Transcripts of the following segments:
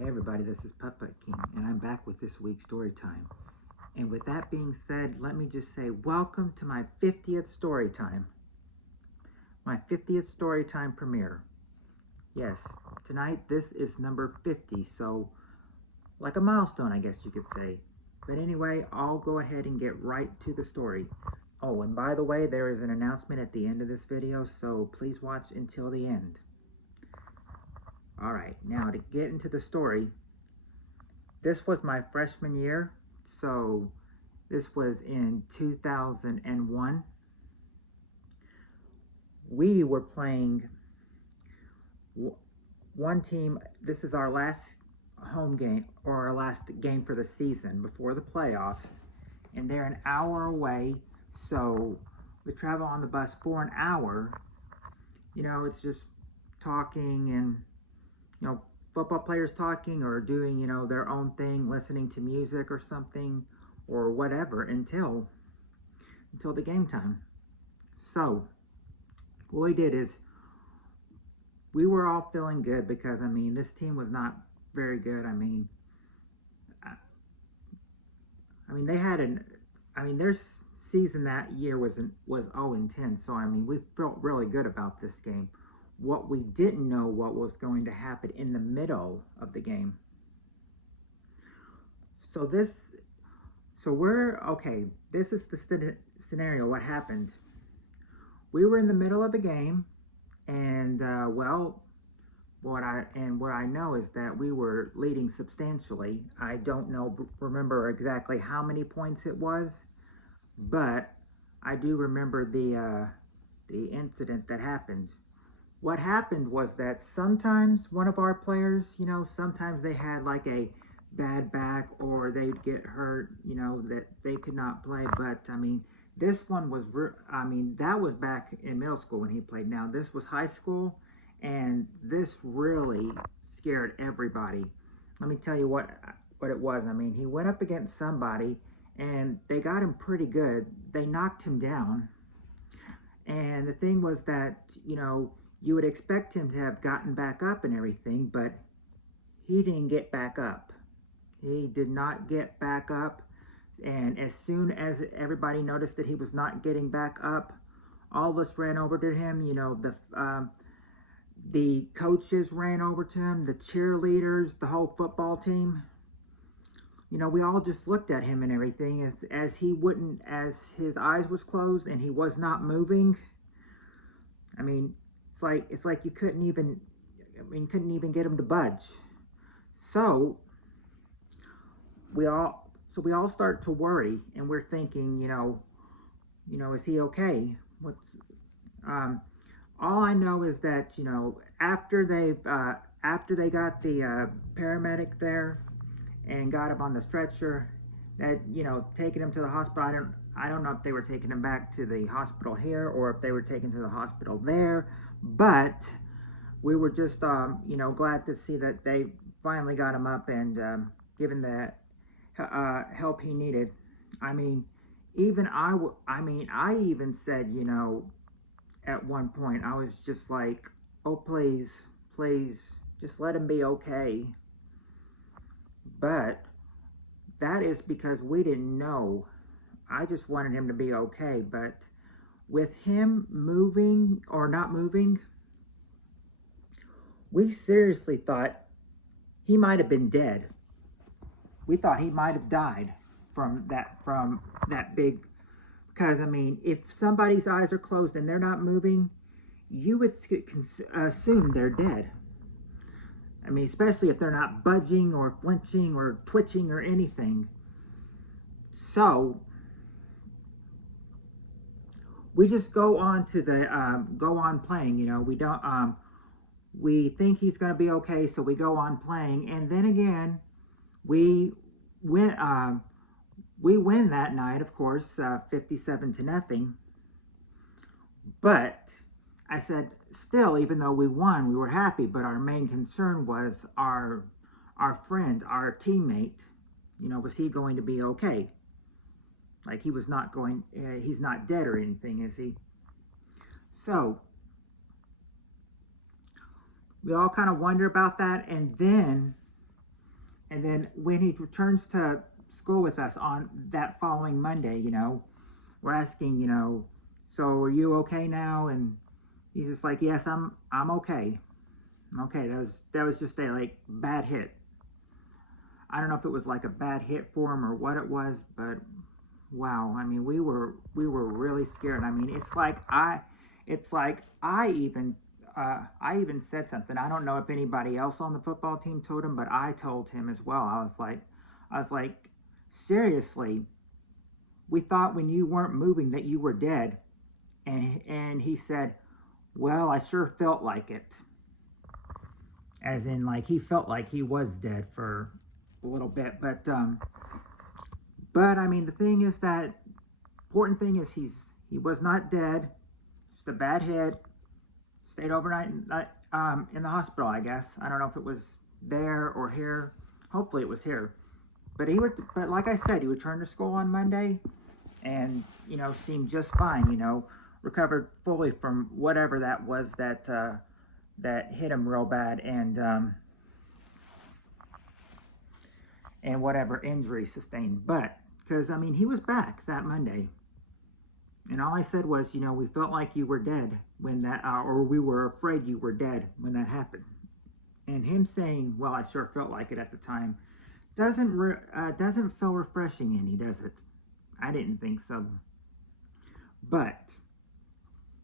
Hey everybody, this is Puppet King, and I'm back with this week's story time. And with that being said, let me just say welcome to my 50th story time. My 50th story time premiere. Yes, tonight this is number 50, so like a milestone, I guess you could say. But anyway, I'll go ahead and get right to the story. Oh, and by the way, there is an announcement at the end of this video, so please watch until the end. Alright, now to get into the story, this was my freshman year, so this was in 2001. We were playing one team. This is our last home game, or our last game for the season before the playoffs, and they're an hour away, so we travel on the bus for an hour. You know, it's just talking and, you know, football players talking or doing, you know, their own thing, listening to music or something or whatever until the game time. So what we did is we were all feeling good because, I mean, this team was not very good. I mean, they had their season that year was 0-10. So I mean, we felt really good about this game. What we didn't know what was going to happen in the middle of the game. So this is the scenario. What happened? We were in the middle of a game, and what I know is that we were leading substantially. I don't remember exactly how many points it was, but I do remember the incident that happened. What happened was that sometimes one of our players, you know, sometimes they had like a bad back or they'd get hurt, you know, that they could not play. But I mean, this one was, that was back in middle school when he played. Now this was high school, and this really scared everybody. Let me tell you what it was. I mean, he went up against somebody, and they got him pretty good. They knocked him down, and the thing was that, you know, you would expect him to have gotten back up and everything, but he didn't get back up. He did not get back up. And as soon as everybody noticed that he was not getting back up, all of us ran over to him. You know, the coaches ran over to him, the cheerleaders, the whole football team. You know, we all just looked at him and everything as his eyes was closed and he was not moving. I mean, it's like you couldn't even get him to budge. So we all start to worry, and we're thinking, you know, is he okay? All I know is that, you know, after they got the paramedic there and got him on the stretcher, that, you know, taking him to the hospital. I don't know if they were taking him back to the hospital here or if they were taken to the hospital there, but we were just, you know, glad to see that they finally got him up and given the help he needed. I mean, I even said, you know, at one point, I was just like, oh, please, just let him be okay. But that is because we didn't know. I just wanted him to be okay. But with him moving or not moving, we seriously thought he might have been dead. We thought he might have died from that big. Because, I mean, if somebody's eyes are closed and they're not moving, you would assume they're dead. I mean, especially if they're not budging or flinching or twitching or anything. So we just go on playing. You know, we don't. We think he's going to be okay, so we go on playing, and then again, we win. We win that night, of course, 57-0. But I said, still, even though we won, we were happy. But our main concern was our friend, our teammate. You know, was he going to be okay? Like he's not dead or anything, is he? So we all kind of wonder about that, and then And then when he returns to school with us on that following Monday, we're asking, so are you okay now? And he's just like, yes, I'm okay. I'm okay. That was just a like bad hit. I don't know if it was like a bad hit for him or what it was, but wow. I mean, we were really scared. I mean, it's like I even said something. I don't know if anybody else on the football team told him, but I told him as well. I was like, seriously, we thought when you weren't moving that you were dead, and he said, well, I sure felt like it, as in like he felt like he was dead for a little bit, but I mean the thing is that important thing is he was not dead, just a bad hit. Stayed overnight in the hospital, I guess. I don't know if it was there or here. Hopefully it was here. But like I said, he returned to school on Monday, and seemed just fine. Recovered fully from whatever that was that hit him real bad, and whatever injury sustained. But because I mean he was back that Monday, and all I said was, we felt like you were dead when that, or we were afraid you were dead when that happened. And him saying, well, I sure felt like it at the time, doesn't feel refreshing any, does it? I didn't think so. But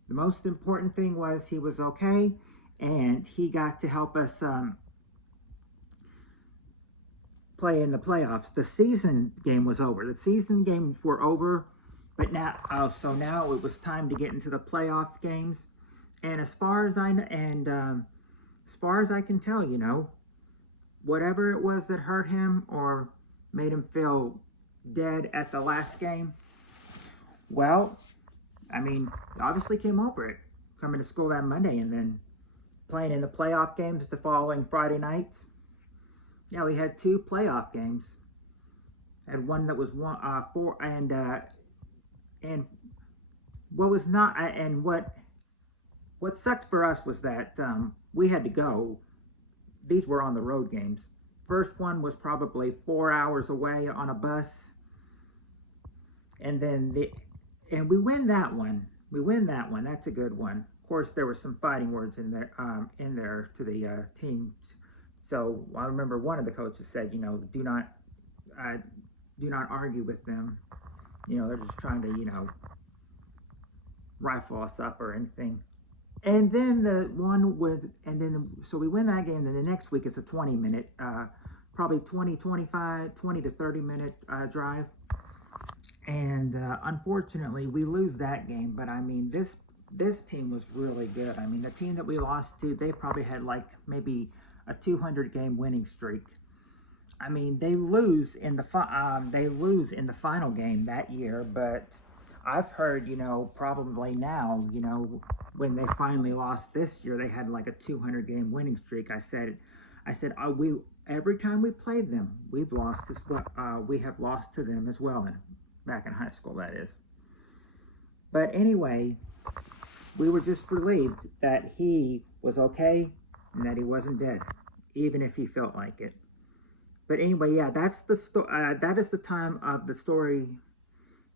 the most important thing was he was okay, and he got to help us play in the playoffs. The season game was over. The season games were over, but now it was time to get into the playoff games. And as far as as far as I can tell, whatever it was that hurt him or made him feel dead at the last game, well, I mean, obviously came over it, coming to school that Monday and then playing in the playoff games the following Friday nights. Yeah, we had two playoff games. Had one that was four, and what was not, and what sucked for us was that we had to go. These were on the road games. First one was probably 4 hours away on a bus, and and we win that one. We win that one. That's a good one. Of course, there were some fighting words in there to the teams. So I remember one of the coaches said, uh, do not argue with them. They're just trying to, rifle us up or anything. And then so we win that game. Then the next week it's a 20-minute, probably 20 to 30-minute drive. And unfortunately, we lose that game. But I mean, this team was really good. I mean, the team that we lost to, they probably had like maybe a 200-game winning streak. I mean, they lose in the final game that year, but I've heard, probably now, when they finally lost this year, they had like a 200-game winning streak. I said, we every time we played them, we have lost to them as well, and back in high school, that is. But anyway, we were just relieved that he was okay and that he wasn't dead, even if he felt like it. But anyway, yeah, that's the that is the time of the story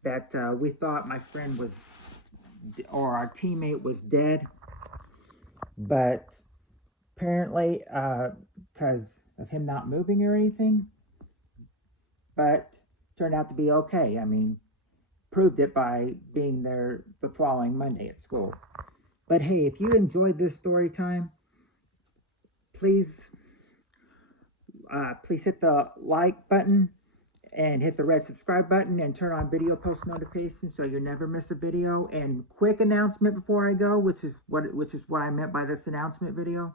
that we thought my friend was, or our teammate was dead, but apparently, because of him not moving or anything, but turned out to be okay. I mean, proved it by being there the following Monday at school. But hey, if you enjoyed this story time, please hit the like button and hit the red subscribe button and turn on video post notifications so you never miss a video. And quick announcement before I go, which is what I meant by this announcement video.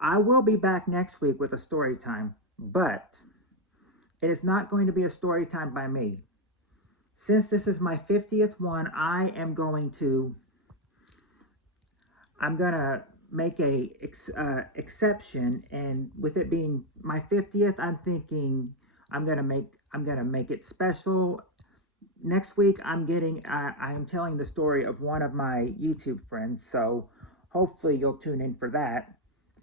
I will be back next week with a story time, but it is not going to be a story time by me. Since this is my 50th one, I'm gonna make a exception, and with it being my 50th, I'm thinking I'm gonna make it special. Next week I'm telling the story of one of my YouTube friends, so hopefully you'll tune in for that.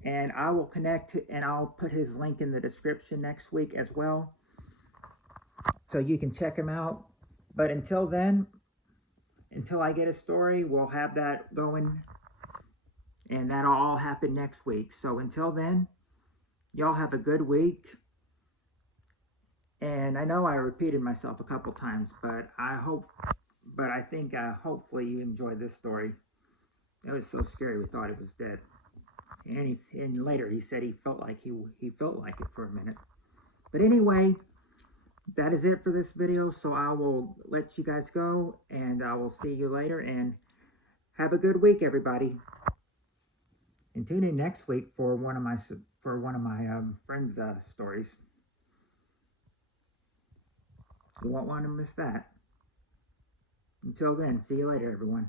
And I will connect and I'll put his link in the description next week as well, so you can check him out. But until then, until I get a story, we'll have that going, and that'll all happen next week. So until then, y'all have a good week. And I know I repeated myself a couple times, but I think hopefully you enjoyed this story. It was so scary we thought it was dead. And later he said he felt like he felt like it for a minute. But anyway, that is it for this video. So I will let you guys go, and I will see you later. And have a good week, everybody. And tune in next week for one of my friends' stories. You won't want to miss that. Until then, see you later, everyone.